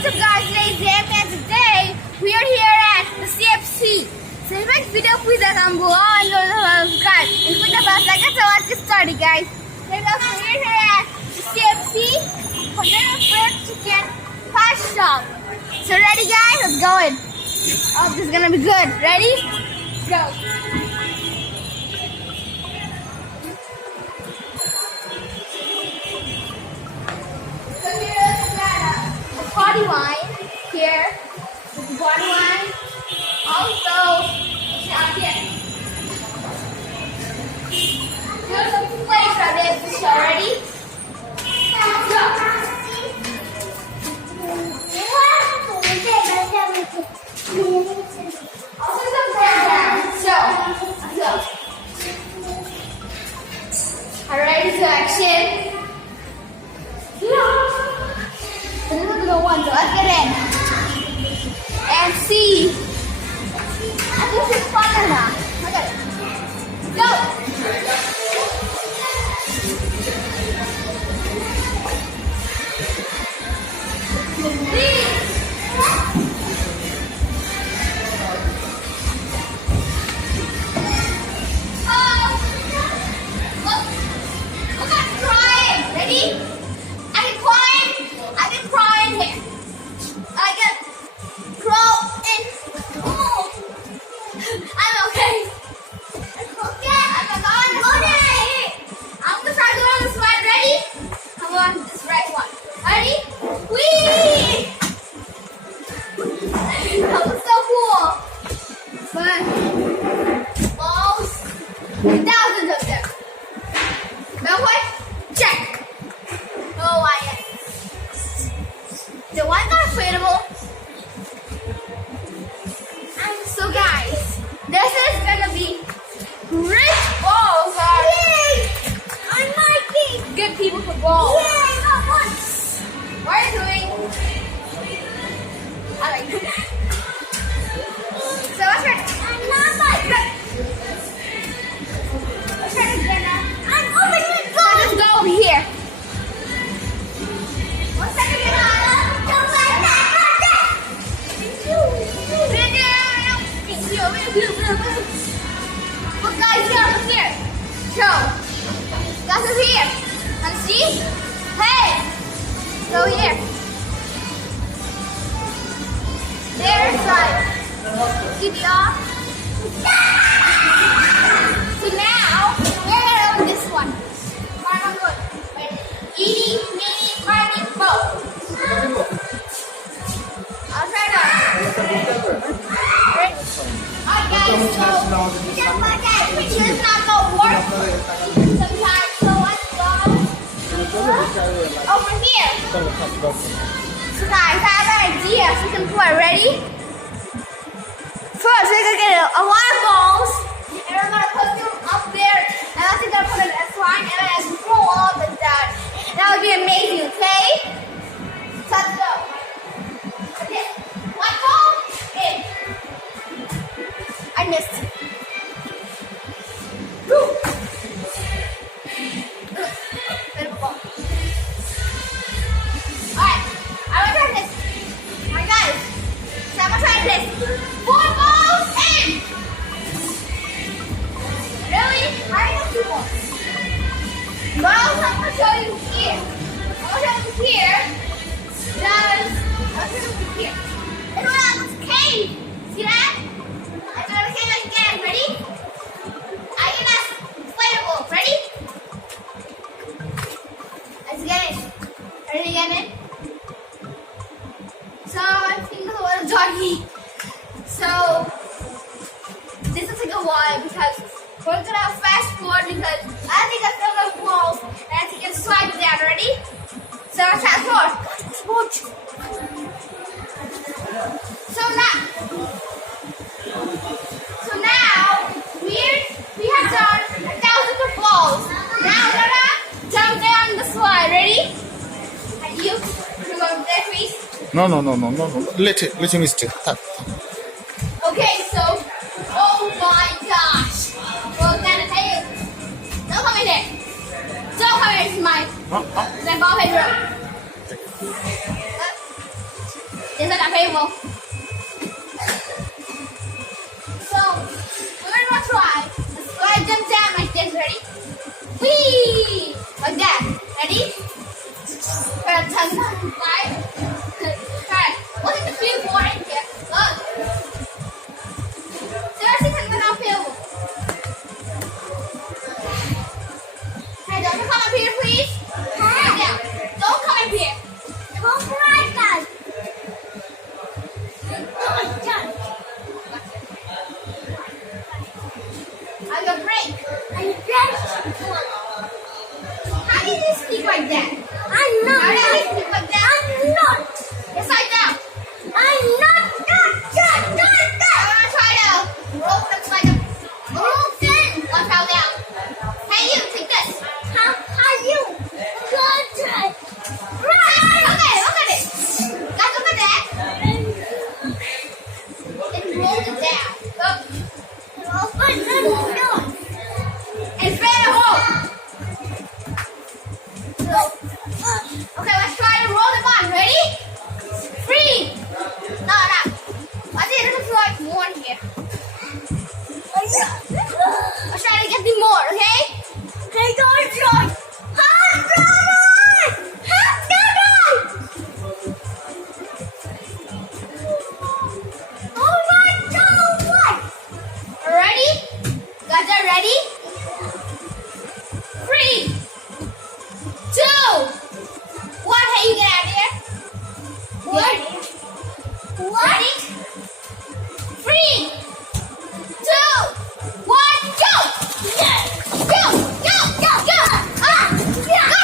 What's up guys, today is Zami and today we are here at the CFC. So if you video please come go on subscribe and click the bell icon so let's get started guys. So we're here at the CFC for dinner fried chicken fast shop. So ready guys? Let's go in. Oh, this is gonna be good. Ready? Go. Body line here, the body line, also down here. Here's some plates right there for show. Ready? Go. Also some bread down. So, let's go. Alright, so action. This is the one, so let's get in and see. I think this is fun enough. Look at it. Go! Look at crying. Ready? This right one. Ready? Whee! That was so cool. But balls, thousands of them. That one, check. Oh, yes. The one got inflatable. And so, guys, this is gonna be rich balls. I like it. Good people for balls. What are you doing? I like it. So let's try to get that. I'm opening it. Let's go over here. 1 second, look guys here. Show. Guys over here. And see? Hey! Go here. There's side. Keep it off. So now, we're going to open this one. I'm good. Eating, meaning, finding, both. I'll try to. Alright guys, so, just like that, pictures not going to work sometimes, so let's go over here. So guys, I have an idea. So you can play. Ready? First, we're gonna get a lot of balls, and we're gonna put them up there, and I think I'm gonna put it in a line, and I can throw all of it down. That would be amazing, okay? So let's go. Okay. One ball in. I missed. Woo. This. 4 balls in! Really? I got 2 balls. But I'm going to show you here. I'm going to show you here. I'll show you here. It's one of this cave. See that? I got a cave again. Ready? I can ask inflatable. Ready? Let's get in. Ready to get in? So I think it's a little doggy. So this is like a while because we're gonna fast forward because I think I filled up balls and I think it's slide down. Ready? So let's fast forward. So now we have done 1,000 of balls. Now we're gonna jump down the slide. Ready? And you go there, please. No. Let him stay. Okay, so, oh my gosh. We're gonna pay it. Don't come in there. Don't come in my ball pay room. Is that available? So, we're gonna try a slide jump down like this. Ready? Whee! Like that. Ready? Gonna turn right. Alright, look at the field board in here. Look. Seriously, turn it uphill. Hey, don't come up here, please. Right now. Don't come up here. Don't right now. I'm gonna break. How did you speak like that? I'm not. How did you speak like that? I'm not. Yes, I am. I'm not. I'm gonna try to roll this like a roll thin. One fell down. Hey, you take this. How you? Good. Right. Look at it. Guys, look at that. It rolled it down. Look. And spread a hole. Okay, let's try to roll them on. Ready? 3. No. I think there's like more in here. Let's try to get the more, okay? Okay, go enjoy. Oh my God! Ready? Guys, are ready? 3, 2, 1. Hey, you get out of here. Ready? 3, 2, 1, go! Yes! Go! Ah! Go!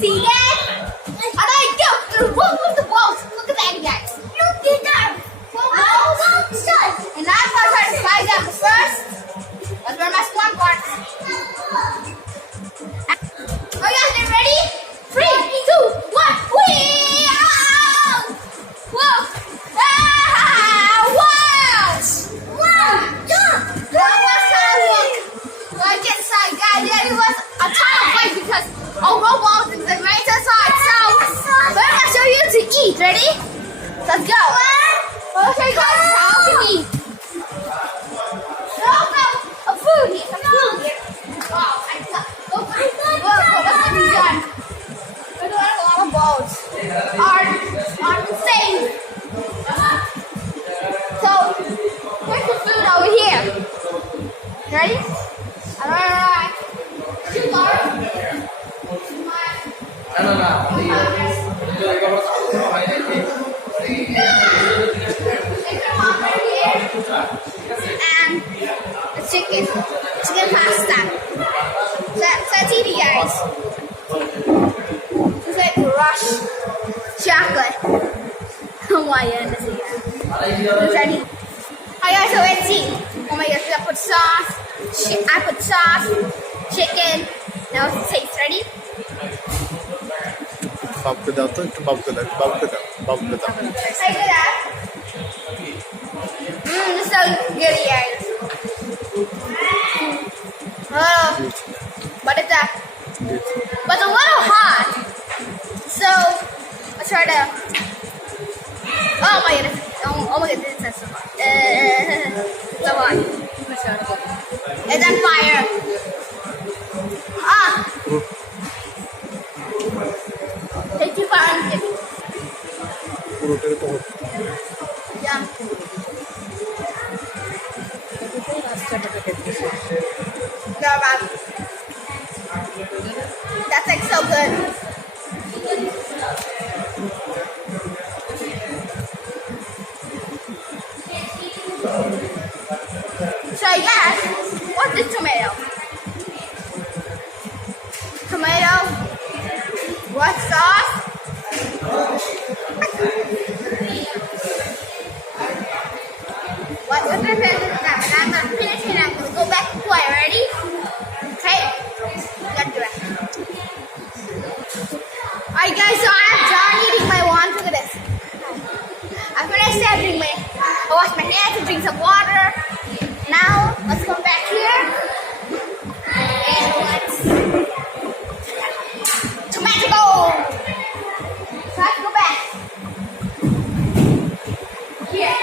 See that? I like go. Look at the balls. Look at that, guys. Look at that. And now I'm gonna try to slide down first. Let's run my squat parts. Oh yeah, they're ready? 3, 2, 1. Whee! Whoa! Wow! That was kind of look. Like inside, guys. There was a ton of fight because robots is the greater side. So we're gonna show you to eat. Ready? Let's go. I'll show you guys how to eat. A food here. Some food here. Wow, what's done? We're doing a lot of balls. Are safe. So here's the food over here. Ready? Alright. Two more. And the chicken pasta. Let's eat it, guys. It's like rush chocolate. Oh my goodness, it's ready. Alright guys, so let's eat. Oh my gosh, I put sauce, chicken. Now let's taste. Ready? বাবুকে দাও তো একটু বাবুকে দাও Take it out. This is so good, guys. Oh, but it's a little hot. So Let's try to. Oh my goodness. Oh my goodness. That's so hot. So hot. It's on fire. Ah. Take you far. পুরোটাই তো Yeah. No, man. That's like so good. So yes, what's this tomato? Tomato, what sauce? What's the difference? I'm gonna finish it. I'm gonna go back and play. Ready? Okay. Let's do it. Alright guys, so I'm done eating my lunch. Look at this. I finished everything. I washed my hands and drink some water. Now let's come back here and let's tomato go. So let's go back. Here.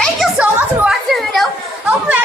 Thank you so much for watching the video. Hope you